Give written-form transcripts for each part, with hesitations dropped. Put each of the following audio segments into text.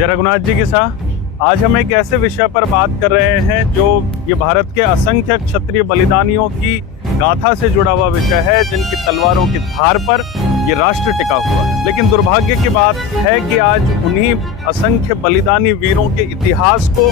जय रघुनाथ जी की साथ। आज हम एक ऐसे विषय पर बात कर रहे हैं जो ये भारत के असंख्य क्षत्रिय बलिदानियों की गाथा से जुड़ा हुआ विषय है, जिनकी तलवारों की धार पर ये राष्ट्र टिका हुआ है। लेकिन दुर्भाग्य की बात है कि आज उन्हीं असंख्य बलिदानी वीरों के इतिहास को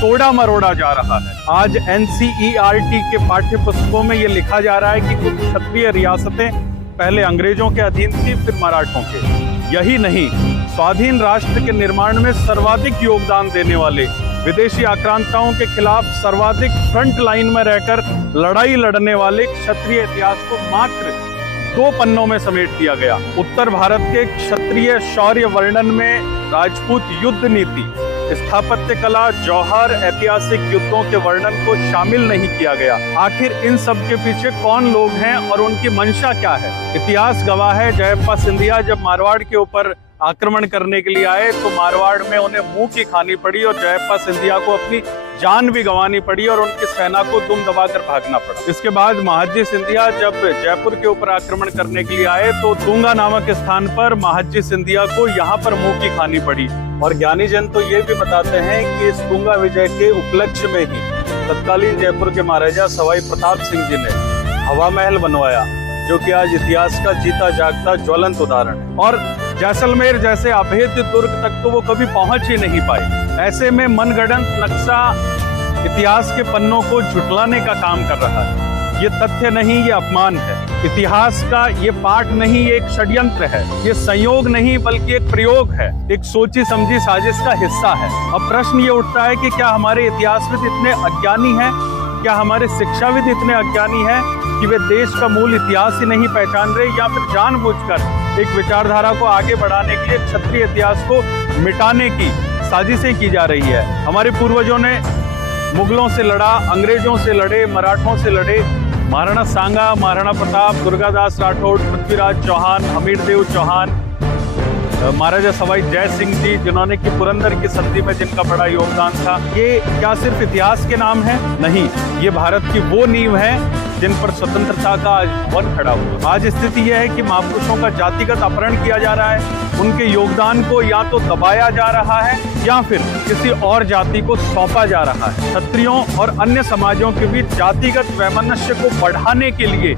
तोड़ा मरोड़ा जा रहा है। आज NCERT के पाठ्य पुस्तकों में ये लिखा जा रहा है कि कुछ क्षत्रिय रियासतें पहले अंग्रेजों के अधीन थी, फिर मराठों के। यही नहीं, स्वाधीन राष्ट्र के निर्माण में सर्वाधिक योगदान देने वाले, विदेशी आक्रांताओं के खिलाफ सर्वाधिक फ्रंट लाइन में रहकर लड़ाई लड़ने वाले क्षत्रिय इतिहास को मात्र 2 पन्नों में समेट दिया गया। उत्तर भारत के क्षत्रिय शौर्य वर्णन में राजपूत युद्ध नीति, स्थापत्य कला, जौहर, ऐतिहासिक युद्धों के वर्णन को शामिल नहीं किया गया। आखिर इन सब के पीछे कौन लोग हैं और उनकी मंशा क्या है? इतिहास गवाह है, जयप्पा सिंधिया जब मारवाड़ के ऊपर आक्रमण करने के लिए आए तो मारवाड़ में उन्हें मुंह की खानी पड़ी और जयप्पा सिंधिया को अपनी जान भी गंवानी पड़ी और उनकी सेना को दुम दबाकर भागना पड़ा। इसके बाद महादजी सिंधिया जब जयपुर के ऊपर आक्रमण करने के लिए आए तो तुंगा नामक स्थान पर महादजी सिंधिया को यहाँ पर मुंह की खानी पड़ी। और ज्ञानी जन तो ये भी बताते हैं कि इस तुंगा विजय के उपलक्ष्य में ही तत्कालीन जयपुर के महाराजा सवाई प्रताप सिंह जी ने हवा महल बनवाया, जो कि आज इतिहास का जीता जागता ज्वलंत उदाहरण है। और जैसलमेर जैसे अभेद्य दुर्ग तक तो वो कभी पहुंच ही नहीं पाए। ऐसे में मनगढ़ंत नक्शा इतिहास के पन्नों को झुटलाने का काम कर रहा है। ये तथ्य नहीं, ये अपमान है। इतिहास का ये पाठ नहीं, ये एक षड्यंत्र है। ये संयोग नहीं बल्कि एक प्रयोग है, एक सोची समझी साजिश का हिस्सा है। अब प्रश्न ये उठता है कि क्या हमारे इतिहासविद इतने अज्ञानी हैं? क्या हमारे शिक्षाविद इतने अज्ञानी हैं कि वे देश का मूल इतिहास ही नहीं पहचान रहे, या फिर जानबूझकर एक विचारधारा को आगे बढ़ाने के लिए क्षत्रिय इतिहास को मिटाने की साजिशें की जा रही है? हमारे पूर्वजों ने मुगलों से लड़ा, अंग्रेजों से लड़े, मराठों से लड़े। महाराणा सांगा, महाराणा प्रताप, दुर्गादास राठौड़, पृथ्वीराज चौहान, हमीरदेव चौहान, महाराजा सवाई जय सिंह जी, जिन्होंने की पुरंदर की संधि में जिनका बड़ा योगदान था, ये क्या सिर्फ इतिहास के नाम है? नहीं, ये भारत की वो नींव है जिन पर स्वतंत्रता का आज भवन खड़ा हुआ। आज स्थिति यह है कि महापुरुषों का जातिगत अपहरण किया जा रहा है, उनके योगदान को या तो दबाया जा रहा है या फिर किसी और जाति को सौंपा जा रहा है। क्षत्रियों और अन्य समाजों के बीच जातिगत वैमनस्य को बढ़ाने के लिए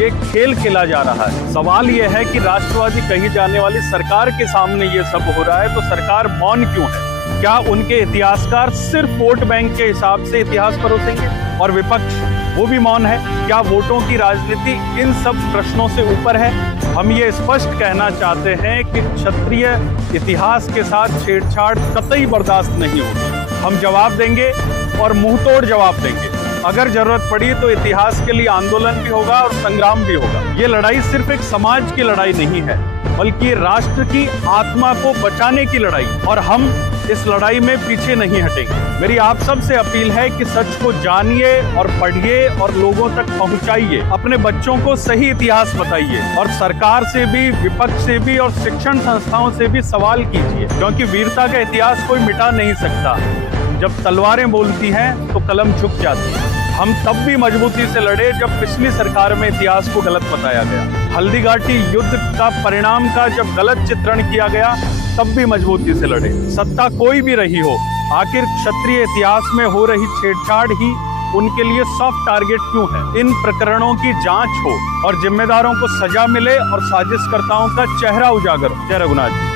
ये खेल खेला जा रहा है। सवाल ये है कि राष्ट्रवादी कही जाने वाली सरकार के सामने ये सब हो रहा है तो सरकार मौन क्यों है? क्या उनके इतिहासकार सिर्फ वोट बैंक के हिसाब से इतिहास परोसेंगे और विपक्ष वो भी मौन है? क्या वोटों की राजनीति इन सब प्रश्नों से ऊपर है? हम ये स्पष्ट कहना चाहते हैं कि क्षत्रिय इतिहास के साथ छेड़छाड़ कतई बर्दाश्त नहीं होगी। हम जवाब देंगे और मुंहतोड़ जवाब देंगे। अगर जरूरत पड़ी तो इतिहास के लिए आंदोलन भी होगा और संग्राम भी होगा। ये लड़ाई सिर्फ एक समाज की लड़ाई नहीं है, बल्कि राष्ट्र की आत्मा को बचाने की लड़ाई, और हम इस लड़ाई में पीछे नहीं हटेंगे। मेरी आप सब से अपील है कि सच को जानिए और पढ़िए और लोगों तक पहुंचाइए। अपने बच्चों को सही इतिहास बताइए और सरकार से भी, विपक्ष से भी और शिक्षण संस्थाओं से भी सवाल कीजिए, क्योंकि वीरता का इतिहास कोई मिटा नहीं सकता। जब तलवारें बोलती हैं तो कलम झुक जाती है। हम तब भी मजबूती से लड़े जब पिछली सरकार में इतिहास को गलत बताया गया। हल्दीघाटी युद्ध का परिणाम का जब गलत चित्रण किया गया तब भी मजबूती से लड़े। सत्ता कोई भी रही हो, आखिर क्षत्रिय इतिहास में हो रही छेड़छाड़ ही उनके लिए सॉफ्ट टारगेट क्यों है? इन प्रकरणों की जांच हो और जिम्मेदारों को सजा मिले और साजिशकर्ताओं का चेहरा उजागर हो। जय रघुनाथ जी।